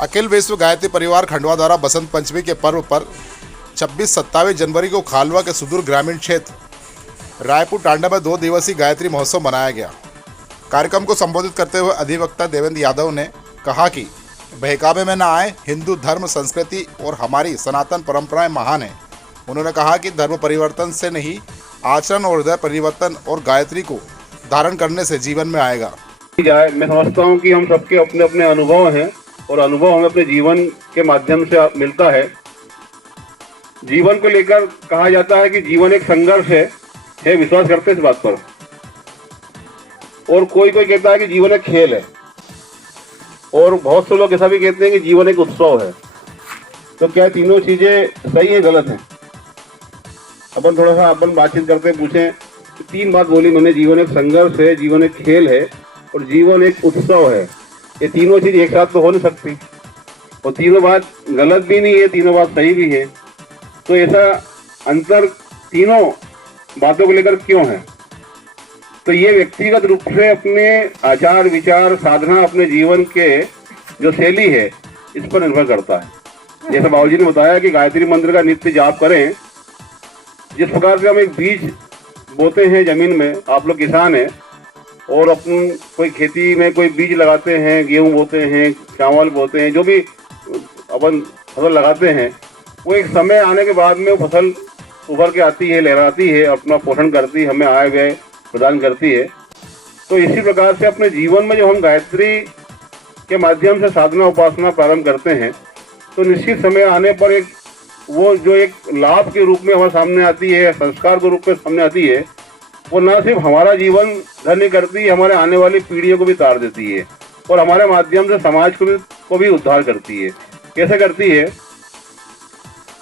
अखिल विश्व गायत्री परिवार खंडवा द्वारा बसंत पंचमी के पर्व पर 26-27 जनवरी को खालवा के सुदूर ग्रामीण क्षेत्र रायपुर टांडा में 2 दिवसीय गायत्री महोत्सव मनाया गया। कार्यक्रम को संबोधित करते हुए अधिवक्ता देवेंद्र यादव ने कहा कि बहकावे में न आए, हिंदू धर्म, संस्कृति और हमारी सनातन परंपराएं महान हैं। उन्होंने कहा कि धर्म परिवर्तन से नहीं, आचरण और हृदय परिवर्तन और गायत्री को धारण करने से जीवन में आएगा। मैं समझता हूँ कि हम सबके अपने अपने अनुभव हैं और अनुभव हमें अपने जीवन के माध्यम से मिलता है। जीवन को लेकर कहा जाता है कि जीवन एक संघर्ष है विश्वास करते हैं इस बात पर। और कोई कहता है कि जीवन एक खेल है, और बहुत से लोग ऐसा भी कहते हैं कि जीवन एक उत्सव है। तो क्या तीनों चीजें सही है, गलत है? अपन थोड़ा सा बातचीत करते पूछें कि 3 बात बोली मैंने, जीवन एक संघर्ष है, जीवन एक खेल है और जीवन एक उत्सव है। ये तीनों चीज एक साथ तो हो नहीं सकती, और तीनों बात गलत भी नहीं है, तीनों बात सही भी है। तो ऐसा अंतर तीनों बातों को लेकर क्यों है? तो ये व्यक्तिगत रूप से अपने आचार विचार साधना, अपने जीवन के जो शैली है इस पर निर्भर करता है। जैसे बाबूजी ने बताया कि गायत्री मंत्र का नित्य जाप करें। जिस प्रकार से हम एक बीज बोते हैं जमीन में, आप लोग किसान हैं और अपन कोई खेती में कोई बीज लगाते हैं, गेहूं बोते हैं, चावल बोते हैं, जो भी अपन फसल लगाते हैं, वो एक समय आने के बाद में वो फसल उभर के आती है, लहराती है, अपना पोषण करती है, हमें आय व्यय प्रदान करती है। तो इसी प्रकार से अपने जीवन में जो हम गायत्री के माध्यम से साधना उपासना प्रारंभ करते हैं, तो निश्चित समय आने पर एक लाभ के रूप में हमारे सामने आती है, संस्कार के रूप में सामने आती है। वो न सिर्फ हमारा जीवन धन्य करती है, हमारे आने वाली पीढ़ियों को भी तार देती है और हमारे माध्यम से समाज को भी उद्धार करती है। कैसे करती है?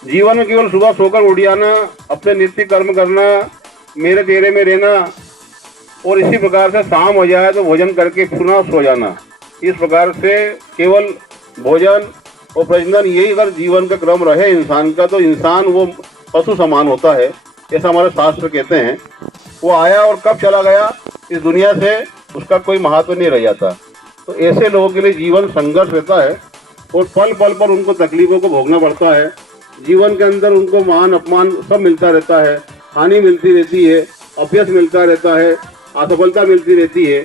जीवन में केवल सुबह सोकर उठ जाना, अपने नित्य कर्म करना, मेरे तेरे में रहना, और इसी प्रकार से शाम हो जाए तो भोजन करके पुनः सो जाना। इस प्रकार से केवल भोजन और प्रजनन, यही अगर जीवन का क्रम रहे इंसान का, तो इंसान वो पशु समान होता है, ऐसा हमारे शास्त्र कहते हैं। वो आया और कब चला गया इस दुनिया से, उसका कोई महत्व नहीं रह जाता। तो ऐसे लोगों के लिए जीवन संघर्ष रहता है और पल पल पर उनको तकलीफों को भोगना पड़ता है। जीवन के अंदर उनको मान अपमान सब मिलता रहता है, हानि मिलती रहती है, अपयश मिलता रहता है, असफलता मिलती रहती है।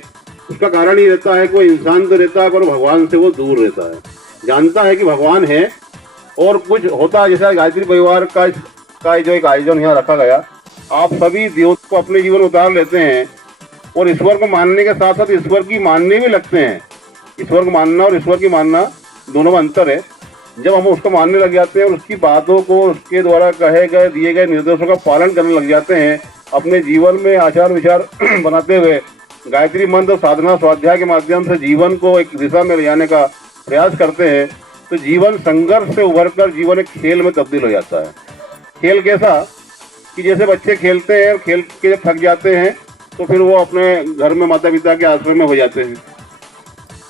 उसका कारण ही रहता है कि वो इंसान तो रहता है पर भगवान से वो दूर रहता है। जानता है कि भगवान है और कुछ होता है। जैसा गायत्री परिवार का जो एक आयोजन यहाँ रखा गया, आप सभी देव को अपने जीवन में उतार लेते हैं और ईश्वर को मानने के साथ साथ ईश्वर की मानने भी लगते हैं। ईश्वर को मानना और ईश्वर की मानना दोनों में अंतर है। जब हम उसको मानने लग जाते हैं और उसकी बातों को, उसके द्वारा कहे गए दिए गए निर्देशों का पालन करने लग जाते हैं, अपने जीवन में आचार विचार बनाते हुए गायत्री मंत्र साधना स्वाध्याय के माध्यम से जीवन को एक दिशा में ले जाने का प्रयास करते हैं, तो जीवन संघर्ष से उभरकर जीवन एक खेल में तब्दील हो जाता है। खेल कैसा कि जैसे बच्चे खेलते हैं और खेल के जब थक जाते हैं तो फिर वो अपने घर में माता पिता के आश्रय में हो जाते हैं।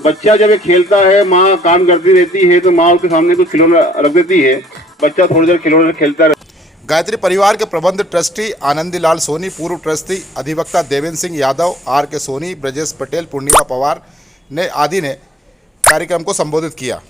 बच्चा जब खेलता है, माँ काम करती रहती है, तो माँ उसके सामने कुछ खिलौना रख देती है, बच्चा थोड़ी देर खिलौने से खेलता रहता है। गायत्री परिवार के प्रबंध ट्रस्टी आनंदीलाल सोनी, पूर्व ट्रस्टी अधिवक्ता देवेंद्र सिंह यादव, R.K. सोनी, ब्रजेश पटेल, पूर्णिमा पवार ने कार्यक्रम को संबोधित किया।